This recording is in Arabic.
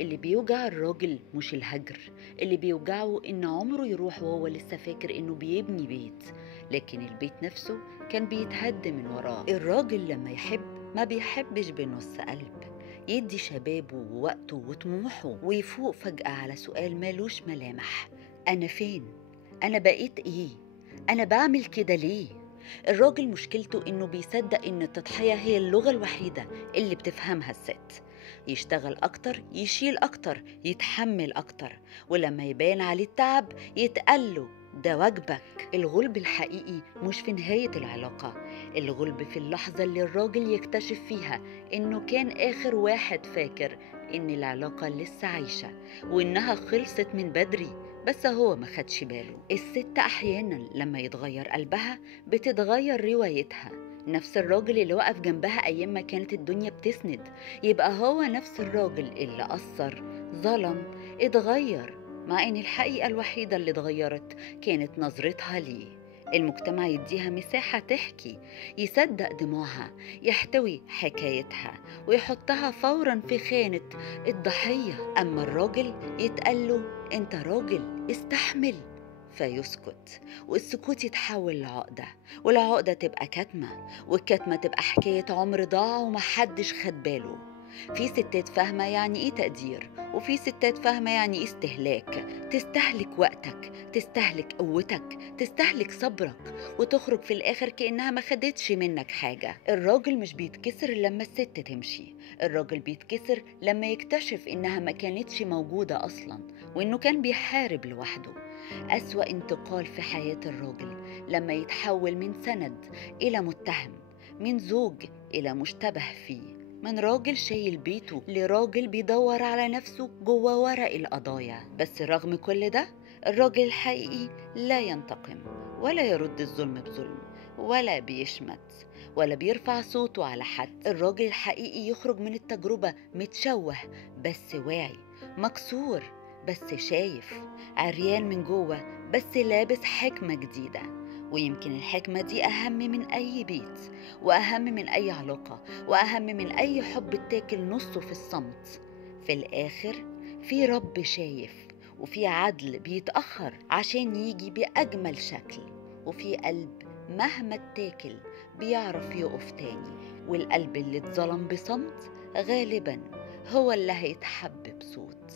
اللي بيوجع الراجل مش الهجر، اللي بيوجعه إن عمره يروح وهو لسه فاكر إنه بيبني بيت، لكن البيت نفسه كان بيتهد من وراه. الراجل لما يحب ما بيحبش بنص قلب، يدي شبابه ووقته وطموحه ويفوق فجأة على سؤال مالوش ملامح: أنا فين؟ أنا بقيت إيه؟ أنا بعمل كده ليه؟ الراجل مشكلته إنه بيصدق إن التضحية هي اللغة الوحيدة اللي بتفهمها الست. يشتغل أكتر، يشيل أكتر، يتحمل أكتر، ولما يبان عليه التعب يتقله: ده واجبك. الغلب الحقيقي مش في نهاية العلاقة، الغلب في اللحظة اللي الراجل يكتشف فيها إنه كان آخر واحد فاكر إن العلاقة لسه عايشة وإنها خلصت من بدري، بس هو ما خدش باله. الست أحيانا لما يتغير قلبها بتتغير روايتها. نفس الراجل اللي وقف جنبها أيام ما كانت الدنيا بتسند يبقى هو نفس الراجل اللي قصر، ظلم، اتغير، مع إن الحقيقة الوحيدة اللي اتغيرت كانت نظرتها ليه. المجتمع يديها مساحة تحكي، يصدق دموعها، يحتوي حكايتها، ويحطها فورا في خانة الضحية. أما الراجل يتقاله: أنت راجل، استحمل، فيسكت، والسكوت يتحول لعقدة، والعقدة تبقى كتمة، والكتمة تبقى حكاية عمر ضاع ومحدش خد باله. في ستات فاهمة يعني ايه تقدير، وفي ستات فاهمة يعني ايه استهلاك. تستهلك وقتك، تستهلك قوتك، تستهلك صبرك، وتخرج في الآخر كأنها ما خدتش منك حاجة. الراجل مش بيتكسر لما الست تمشي، الراجل بيتكسر لما يكتشف إنها ما كانتش موجودة أصلا، وإنه كان بيحارب لوحده. أسوأ انتقال في حياة الراجل لما يتحول من سند إلى متهم، من زوج إلى مشتبه فيه، من راجل شايل بيته لراجل بيدور على نفسه جوه ورق القضايا. بس رغم كل ده الراجل الحقيقي لا ينتقم، ولا يرد الظلم بظلم، ولا بيشمت، ولا بيرفع صوته على حد. الراجل الحقيقي يخرج من التجربة متشوه بس واعي، مكسور بس شايف، عريان من جوه بس لابس حكمة جديدة. ويمكن الحكمة دي أهم من أي بيت، وأهم من أي علاقة، وأهم من أي حب اتاكل نصه في الصمت. في الآخر في رب شايف، وفي عدل بيتأخر عشان يجي بأجمل شكل، وفي قلب مهما اتاكل بيعرف يقف تاني. والقلب اللي اتظلم بصمت غالبا هو اللي هيتحب بصوت.